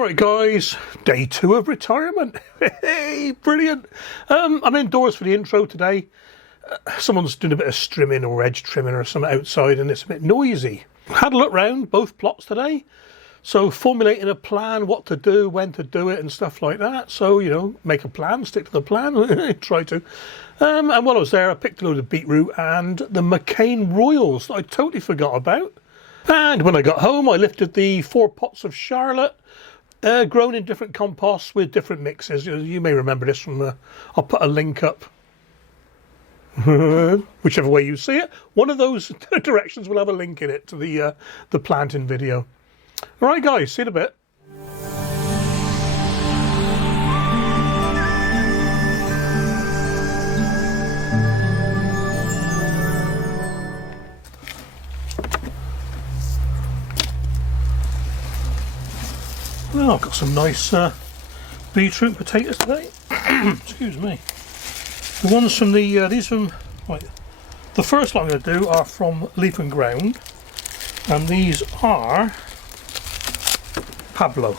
Alright guys, day 2 of retirement. Hey, brilliant. I'm indoors for the intro today. Someone's doing a bit of strimming or edge trimming or something outside and it's a bit noisy. Had a look round both plots today. So formulating a plan, what to do, when to do it and stuff like that. So, you know, make a plan, stick to the plan, try to. And while I was there, I picked a load of beetroot and the McCain Royals that I totally forgot about. And when I got home, I lifted the 4 pots of Charlotte, grown in different composts with different mixes. You may remember this from I'll put a link up. Whichever way you see it. One of those directions will have a link in it to the planting video. Alright guys, see you in a bit. Well, I've got some nice beetroot potatoes today. Excuse me. The ones from these from, right, the first lot I'm going to do are from Leaf and Ground, and these are Pablo.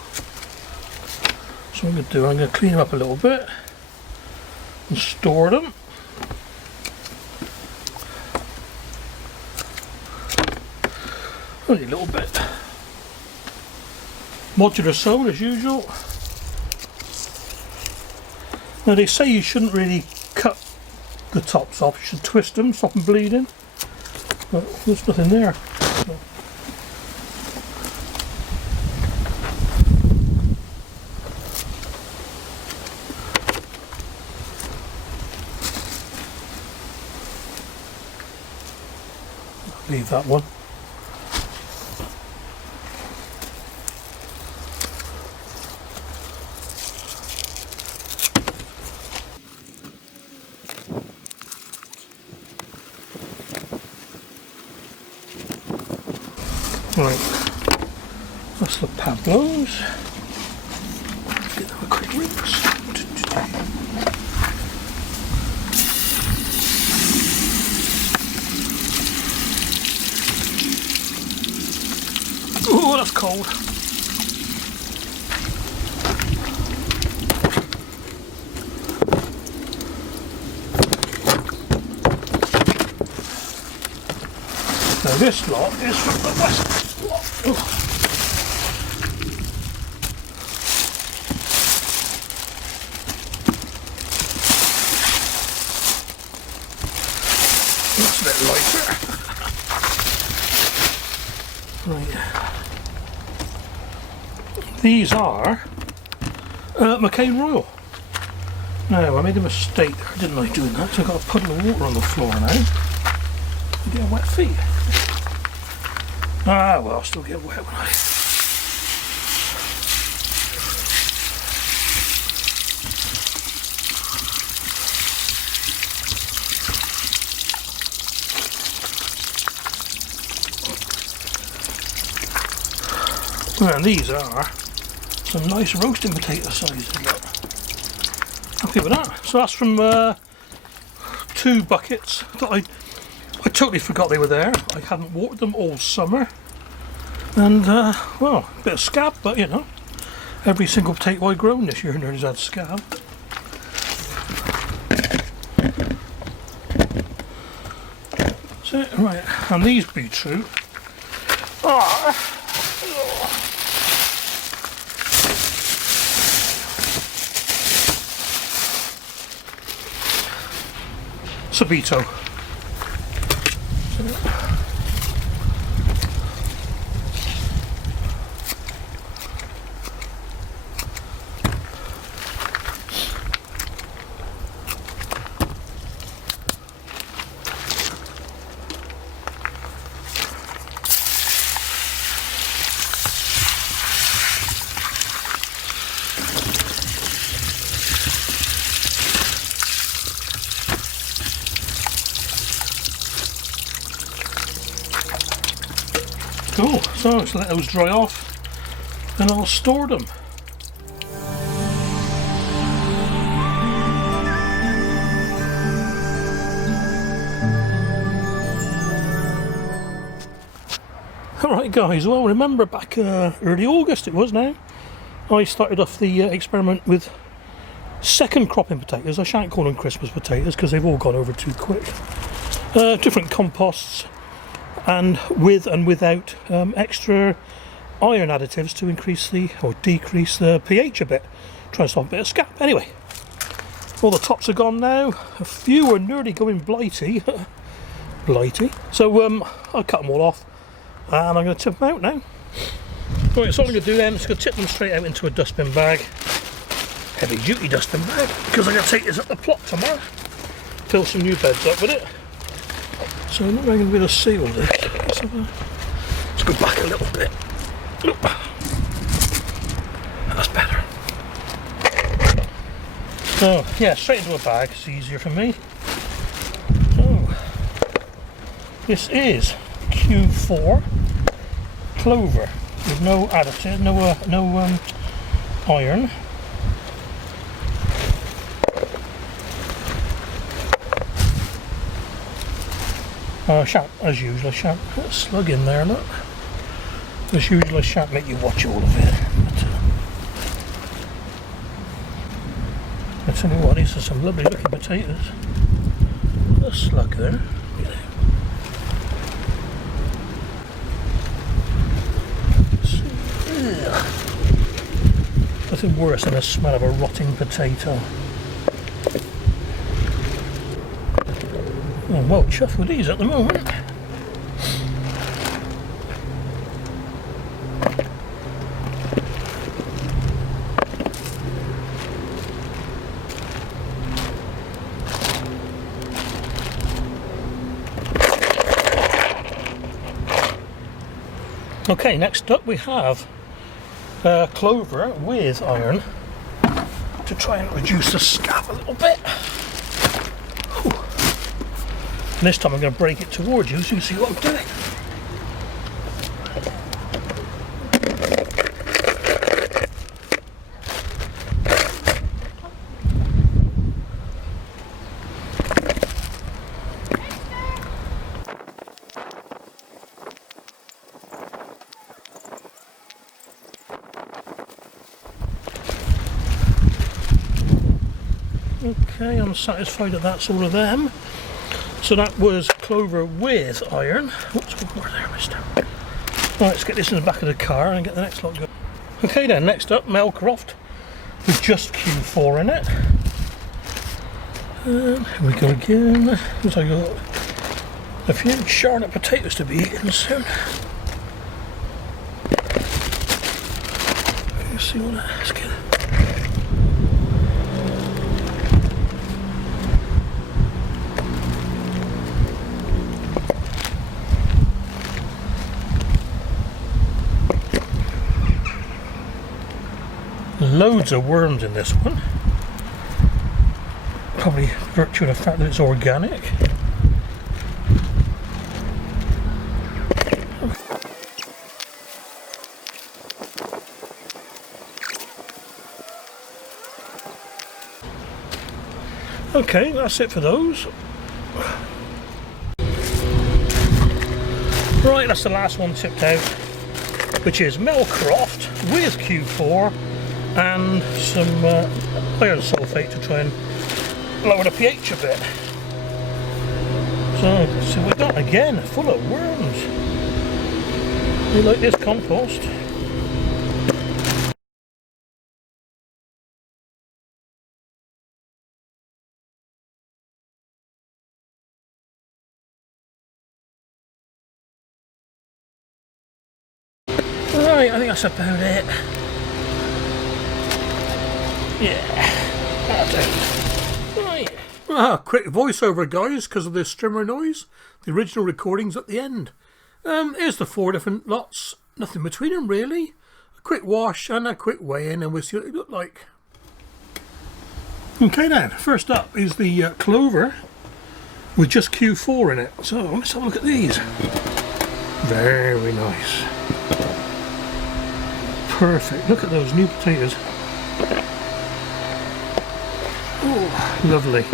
So what I'm going to do, I'm going to clean them up a little bit and store them. Only a little bit. Modular sown as usual. Now they say you shouldn't really cut the tops off, you should twist them, stop them bleeding. But there's nothing there. So. Leave that one. Right, that's the Pablos. Get them a quick rinse. Oh, that's cold. Now this lot is from the west lot. Oh. That's a bit lighter. Right. These are McCain Royal. Now I made a mistake there, didn't I, doing that? So I've got a puddle of water on the floor now. I get wet feet. Ah, well, I'll still get wet when I... And these are some nice roasting potato sizes. Happy with that. So that's from 2 buckets that I totally forgot they were there. I hadn't watered them all summer. And, well, a bit of scab, but you know, every single potato I've grown this year nearly has had scab. So, right, and these beetroot are... Sabito. Cool, so let's let those dry off and I'll store them. Alright guys, well remember back early August it was now, I started off the experiment with second cropping potatoes. I shan't call them Christmas potatoes because they've all gone over too quick. Different composts, and with and without extra iron additives to increase or decrease the pH a bit. Try and stop a bit of scab. Anyway, all the tops are gone now. A few are nearly going blighty. Blighty. So I'll cut them all off and I'm going to tip them out now. Right, so what I'm going to do then is going to tip them straight out into a dustbin bag. Heavy duty dustbin bag, because I'm going to take this up the plot tomorrow. Fill some new beds up with it. So I'm not really going to be able to seal this. Let's go back a little bit. That's better. So yeah, straight into a bag, it's easier for me. So this is Q4 clover with no additive, no iron. As usual, I shan't put a slug in there, look. As usual, I shan't make you watch all of it. But, I tell you what, these are some lovely looking potatoes. A slug there. Nothing worse than the smell of a rotting potato. I'm well chuffed with these at the moment. Okay, next up we have clover with iron to try and reduce the scab a little bit. And this time I'm going to break it towards you so you see what I'm doing. Okay, I'm satisfied that that's all of them. So that was clover with iron. What's one more there, mister? Right, let's get this in the back of the car and get the next lot going. Okay then, next up, Melcroft with just Q4 in it. Here we go again. Looks like I've got a few charlotte potatoes to be eaten soon. Let's see what that is. Loads of worms in this one. Probably virtue of the fact that it's organic. Okay, that's it for those. Right, that's the last one tipped out, which is Melcroft with Q4 and some iron sulfate to try and lower the pH a bit. So we've got again full of worms. You like this compost? Right, I think that's about it. Yeah, that's it. Right. Quick voiceover, guys, because of the strimmer noise. The original recording's at the end. Here's the 4 different lots. Nothing between them, really. A quick wash and a quick weigh-in, and we'll see what they look like. Okay then, first up is the clover with just Q4 in it. So let's have a look at these. Very nice. Perfect. Look at those new potatoes. Oh, lovely.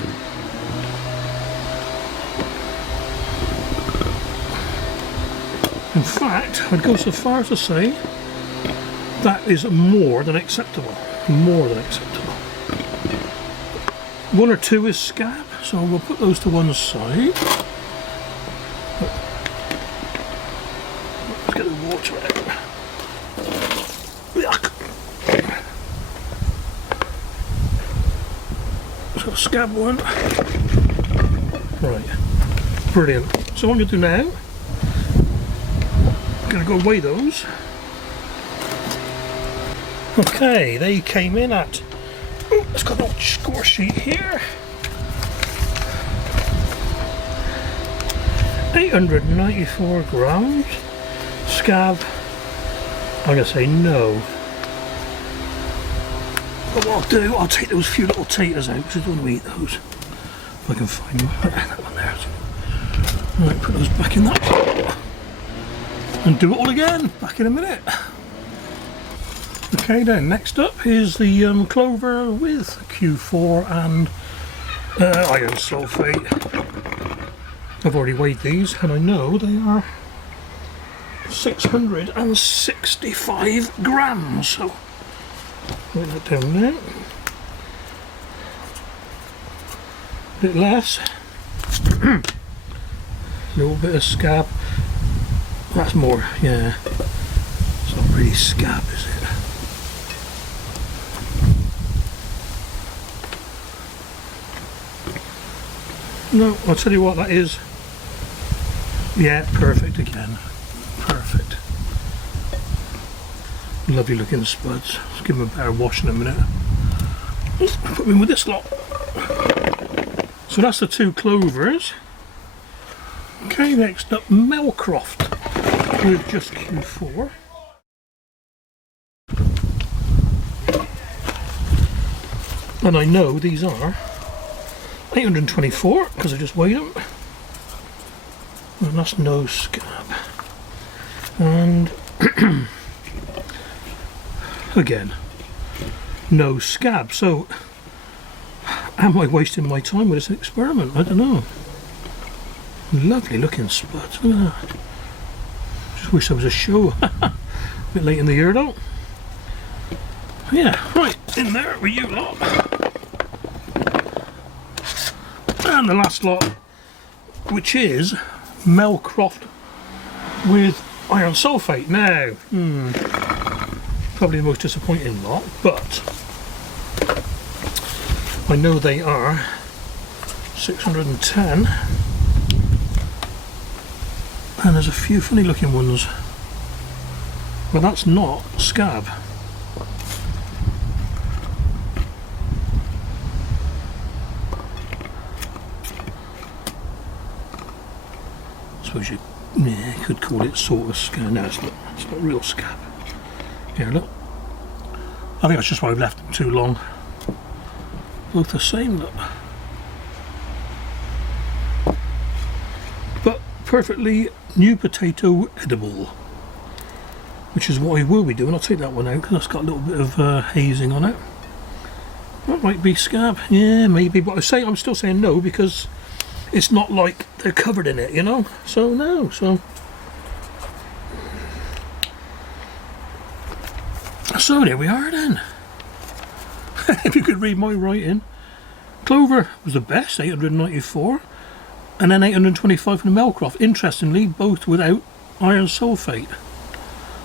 In fact, I'd go so far as to say That is more than acceptable. More than acceptable. One or two is scab, so we'll put those to one side. Let's get the water out. So scab one. Right. Brilliant. So what I'm going to do now, I'm going to go weigh those. Okay, they came in at, let's got a little score sheet here. 894 grams. Scab, I'm going to say no. But what I'll do, I'll take those few little taters out because I don't want to eat those. If I can find them. That one there. Right, put those back in that pot. And do it all again. Back in a minute. Okay then, next up is the clover with Q4 and iron sulphate. I've already weighed these and I know they are 665 grams. So, put that down there. A bit less. A little bit of scab. That's more, yeah. It's not really scab, is it? No, I'll tell you what that is. Yeah, perfect again. Perfect. Lovely looking spuds. Let's give them a better wash in a minute. Put them in with this lot. So that's the two clovers. Okay, next up Melcroft with just Q4. And I know these are 824 because I just weighed them. And that's no scab. And again, no scab. So am I wasting my time with this experiment? I don't know. Lovely looking spuds. Look at that. Just wish there was a show. A bit late in the year though. Yeah, right, in there with you lot. And the last lot, which is Melcroft with iron sulphate. Now, probably the most disappointing lot, but I know they are 610, and there's a few funny looking ones. Well, that's not scab. I suppose you could call it sort of scab. No, it's not real scab. Yeah, look. I think that's just why I've left them too long. Both the same, look. But perfectly new potato edible, which is what I will be doing. I'll take that one out because that's got a little bit of hazing on it. That might be scab. Yeah, maybe. But I'm still saying no because it's not like they're covered in it, you know. So no. So there we are then. If you could read my writing, clover was the best, 894, and then 825 from the Melcroft. Interestingly, both without iron sulphate.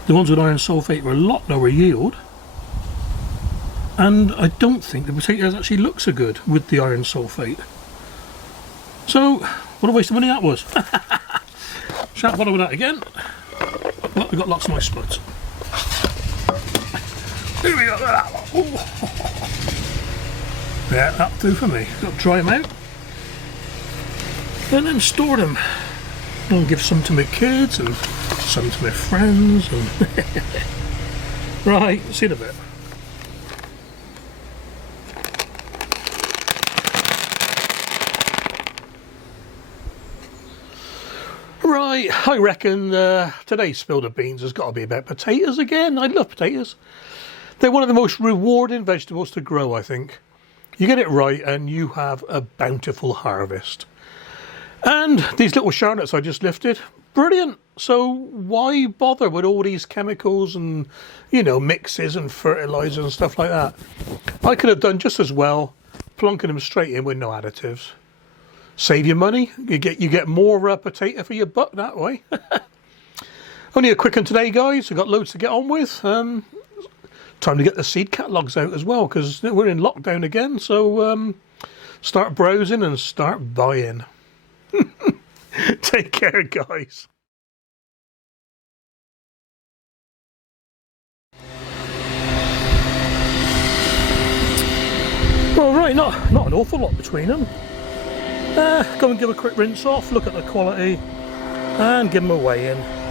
The ones with iron sulphate were a lot lower yield, and I don't think the potatoes actually look so good with the iron sulphate. So, what a waste of money that was. Shan't bother with that again. But we've got lots of nice spuds. Here we go. Yeah, that'll do for me. Got to dry them out and then store them. I'll give some to my kids and some to my friends. And right, see you in a bit. Right, I reckon today's Spill the Beans has got to be about potatoes again. I love potatoes. They're one of the most rewarding vegetables to grow, I think. You get it right and you have a bountiful harvest. And these little charlottes I just lifted, brilliant. So why bother with all these chemicals and, you know, mixes and fertilizers and stuff like that? I could have done just as well plonking them straight in with no additives. Save you money. You get more potato for your buck that way. Only a quick one today, guys. We've got loads to get on with. Time to get the seed catalogues out as well, because we're in lockdown again. So start browsing and start buying. Take care, guys. All right, not an awful lot between them. Go and give a quick rinse off, look at the quality, and give them a weigh in.